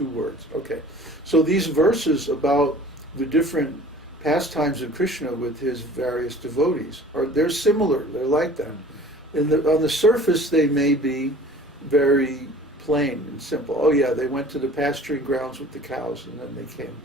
2 words. Okay. So these verses about the different pastimes of Krishna with his various devotees they're similar. They're like that. On the surface, they may be very plain and simple. Oh yeah, they went to the pasturing grounds with the cows and then they came.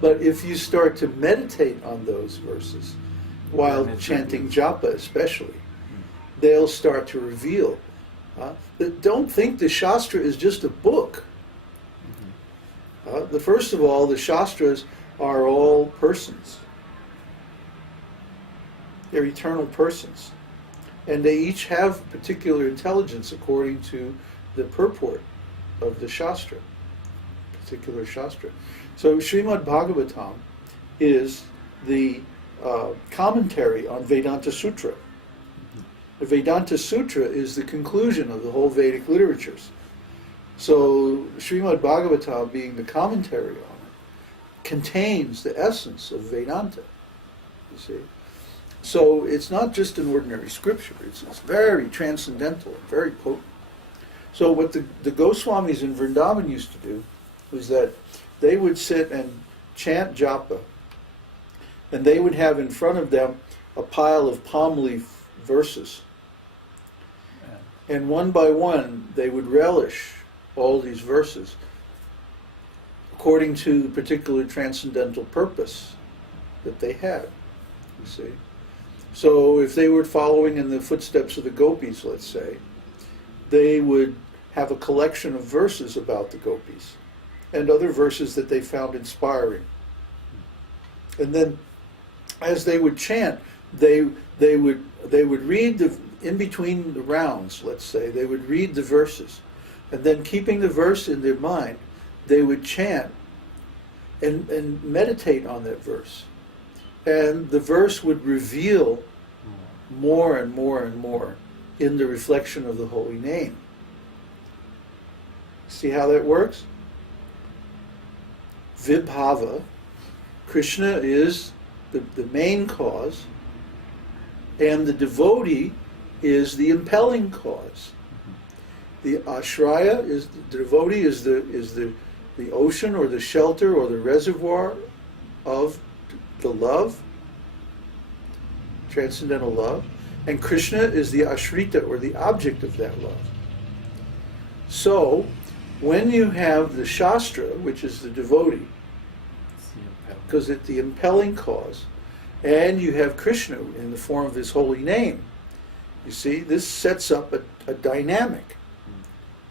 But if you start to meditate on those verses, while chanting japa especially, they'll start to reveal. Don't think the Shastra is just a book. First of all, the Shastras are all persons. They're eternal persons. And they each have particular intelligence according to the purport of the Shastra, particular Shastra. So Srimad Bhagavatam is the commentary on Vedanta Sutra. The Vedanta Sutra is the conclusion of the whole Vedic literatures. So Srimad Bhagavatam, being the commentary on it, contains the essence of Vedanta, you see. So it's not just an ordinary scripture, it's very transcendental, very potent. So what the Goswamis in Vrindavan used to do was that they would sit and chant japa, and they would have in front of them a pile of palm leaf verses. And one by one, they would relish all these verses according to the particular transcendental purpose that they had, you see. So if they were following in the footsteps of the gopis, let's say, they would have a collection of verses about the gopis and other verses that they found inspiring. And then as they would chant, they would read in between the rounds, let's say, they would read the verses. And then keeping the verse in their mind, they would chant and meditate on that verse. And the verse would reveal more and more and more in the reflection of the holy name. See how that works? Vibhāva, Krishna is the main cause, and the devotee is the impelling cause. The ashraya is the devotee is the ocean or the shelter or the reservoir of the love, transcendental love, and Krishna is the ashrita or the object of that love. So when you have the Shastra, which is the devotee, because it's the impelling cause, and you have Krishna in the form of his holy name, you see, this sets up a dynamic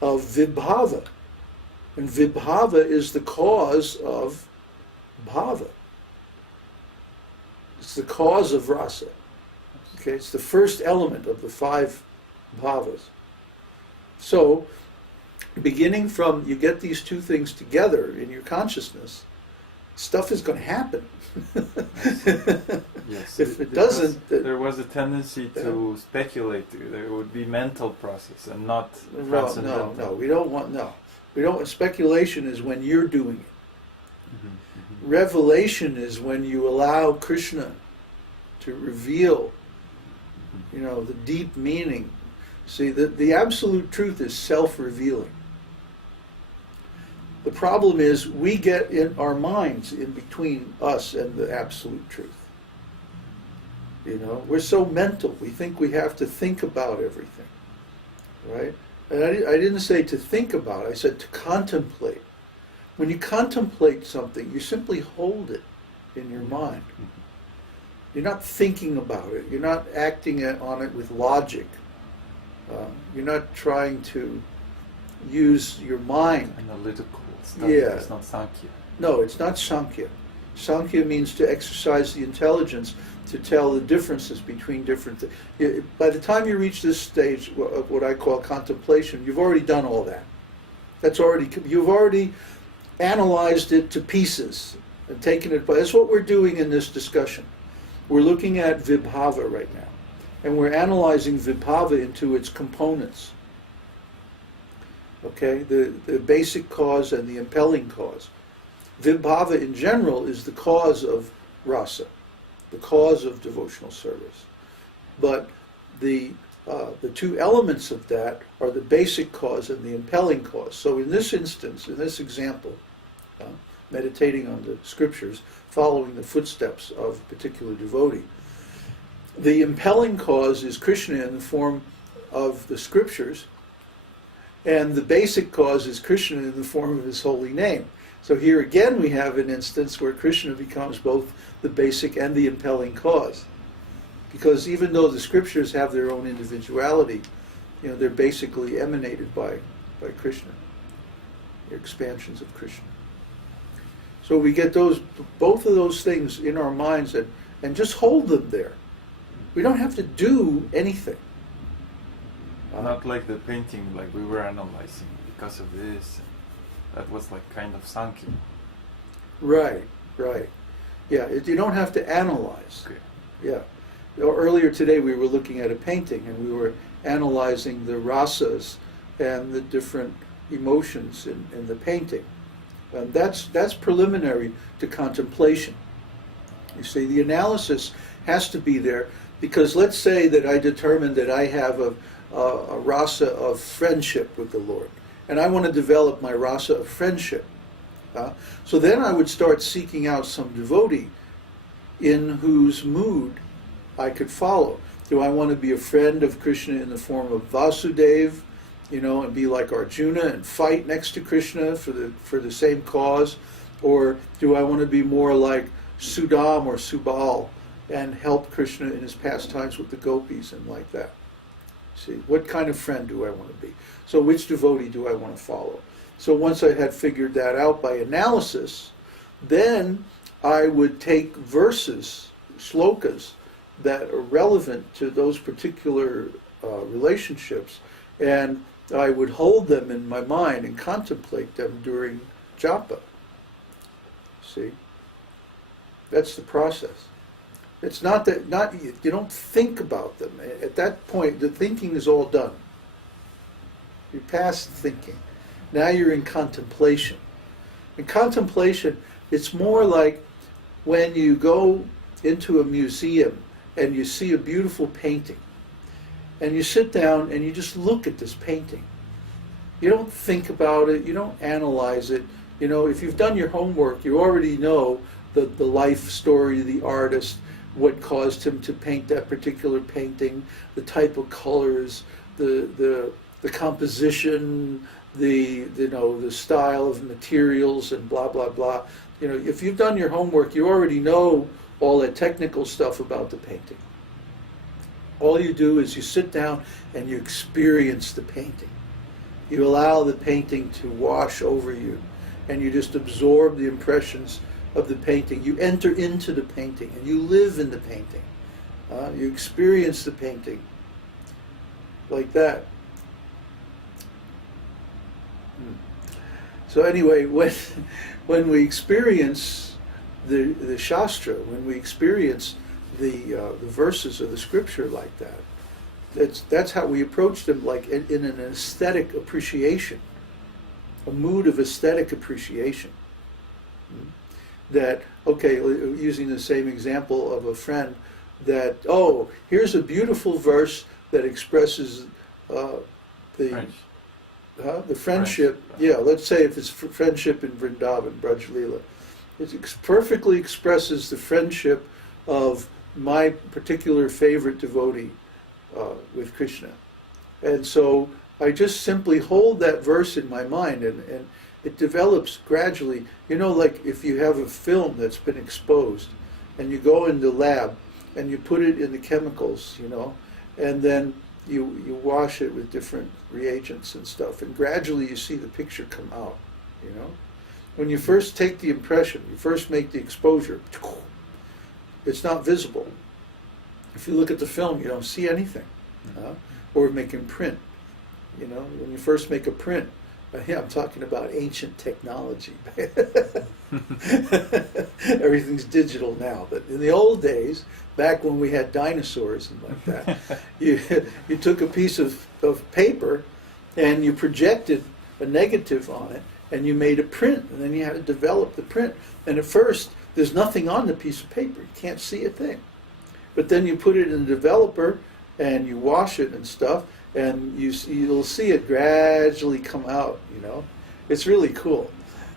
of vibhāva. And vibhāva is the cause of bhava. It's the cause of rasa. Okay, it's the first element of the 5 bhavas. So, beginning from, you get these 2 things together in your consciousness, stuff is going to happen. Yes, if it doesn't... There was a tendency to speculate. There would be mental process and not transcendental. No, we don't want... No. We don't... Speculation is when you're doing it. Mm-hmm, mm-hmm. Revelation is when you allow Krishna to reveal, the deep meaning. See, the absolute truth is self-revealing. The problem is we get in our minds in between us and the absolute truth. We're so mental. We think we have to think about everything, right? And I didn't say to think about it. I said to contemplate. When you contemplate something, you simply hold it in your mind. You're not thinking about it. You're not acting on it with logic. You're not trying to use your mind. Analytical stuff. Yeah. It's not Sankhya. No, it's not Sankhya. Sankhya means to exercise the intelligence to tell the differences between different things. By the time you reach this stage of what I call contemplation, you've already done all that. You've already analyzed it to pieces and taken it. But that's what we're doing in this discussion. We're looking at vibhāva right now, and we're analyzing vibhāva into its components. Okay, the basic cause and the impelling cause. Vibhāva in general is the cause of rasa, the cause of devotional service. But the the two elements of that are the basic cause and the impelling cause. So in this instance, in this example, meditating on the scriptures, following the footsteps of a particular devotee, the impelling cause is Krishna in the form of the scriptures, and the basic cause is Krishna in the form of his holy name. So here again we have an instance where Krishna becomes both the basic and the impelling cause. Because even though the scriptures have their own individuality, they're basically emanated by Krishna. They're expansions of Krishna. So we get both of those things in our minds and just hold them there. We don't have to do anything. Not like the painting, like we were analyzing because of this. That was like kind of sunken. Right. Yeah, you don't have to analyze. Okay. Yeah. Earlier today we were looking at a painting and we were analyzing the rasas and the different emotions in the painting. That's preliminary to contemplation. You see, the analysis has to be there because let's say that I determine that I have a rasa of friendship with the Lord, and I want to develop my rasa of friendship. So then I would start seeking out some devotee in whose mood I could follow. Do I want to be a friend of Krishna in the form of Vasudeva, and be like Arjuna and fight next to Krishna for the same cause? Or do I want to be more like Sudam or Subal and help Krishna in his pastimes with the gopis and like that? See, what kind of friend do I want to be? So which devotee do I want to follow? So once I had figured that out by analysis, then I would take verses, shlokas, that are relevant to those particular relationships, and I would hold them in my mind and contemplate them during japa. See? That's the process. It's not you don't think about them. At that point, the thinking is all done. You're past thinking. Now you're in contemplation. In contemplation, it's more like when you go into a museum and you see a beautiful painting, and you sit down and you just look at this painting. You don't think about it, you don't analyze it. If you've done your homework, you already know the life story of the artist, what caused him to paint that particular painting, the type of colors, the composition, the style of materials, and blah blah blah. If you've done your homework, you already know all that technical stuff about the painting. All you do is you sit down and you experience the painting. You allow the painting to wash over you, and you just absorb the impressions of the painting. You enter into the painting and you live in the painting. You experience the painting like that. So anyway, when we experience the Shastra, when we experience the verses of the scripture like that, that's how we approach them, like in an aesthetic appreciation, a mood of aesthetic appreciation. That, okay, using the same example of a friend, that, here's a beautiful verse that expresses the friendship. Yeah, let's say if it's friendship in Vrindavan, Braj Leela. It perfectly expresses the friendship of my particular favorite devotee with Krishna. And so I just simply hold that verse in my mind, and it develops gradually. Like if you have a film that's been exposed, and you go in the lab, and you put it in the chemicals, and then you wash it with different reagents and stuff, and gradually you see the picture come out, When you first take the impression, you first make the exposure, it's not visible. If you look at the film, you don't see anything. Or making print. When you first make a print, I'm talking about ancient technology. Everything's digital now, but in the old days, back when we had dinosaurs and like that, you took a piece of paper and you projected a negative on it, and you made a print, and then you had to develop the print. And at first, there's nothing on the piece of paper. You can't see a thing. But then you put it in the developer, and you wash it and stuff, and you'll see it gradually come out. It's really cool.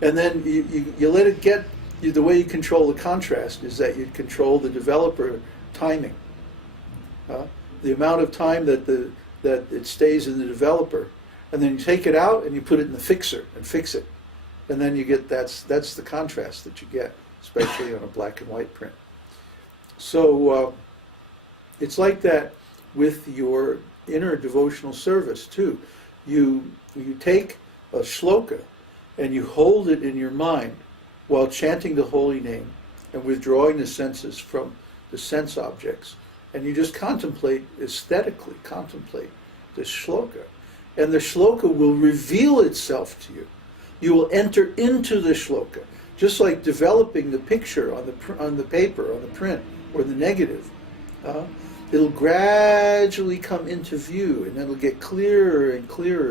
And then you let it get. The way you control the contrast is that you control the developer timing. The amount of time that it stays in the developer, and then you take it out and you put it in the fixer and fix it, and then you get that's the contrast that you get, especially on a black and white print. So it's like that with your inner devotional service too. You take a shloka and you hold it in your mind while chanting the holy name and withdrawing the senses from the sense objects. And you just aesthetically contemplate this shloka. And the shloka will reveal itself to you. You will enter into the shloka, just like developing the picture on the paper, on the print, or the negative. It'll gradually come into view, and then it'll get clearer and clearer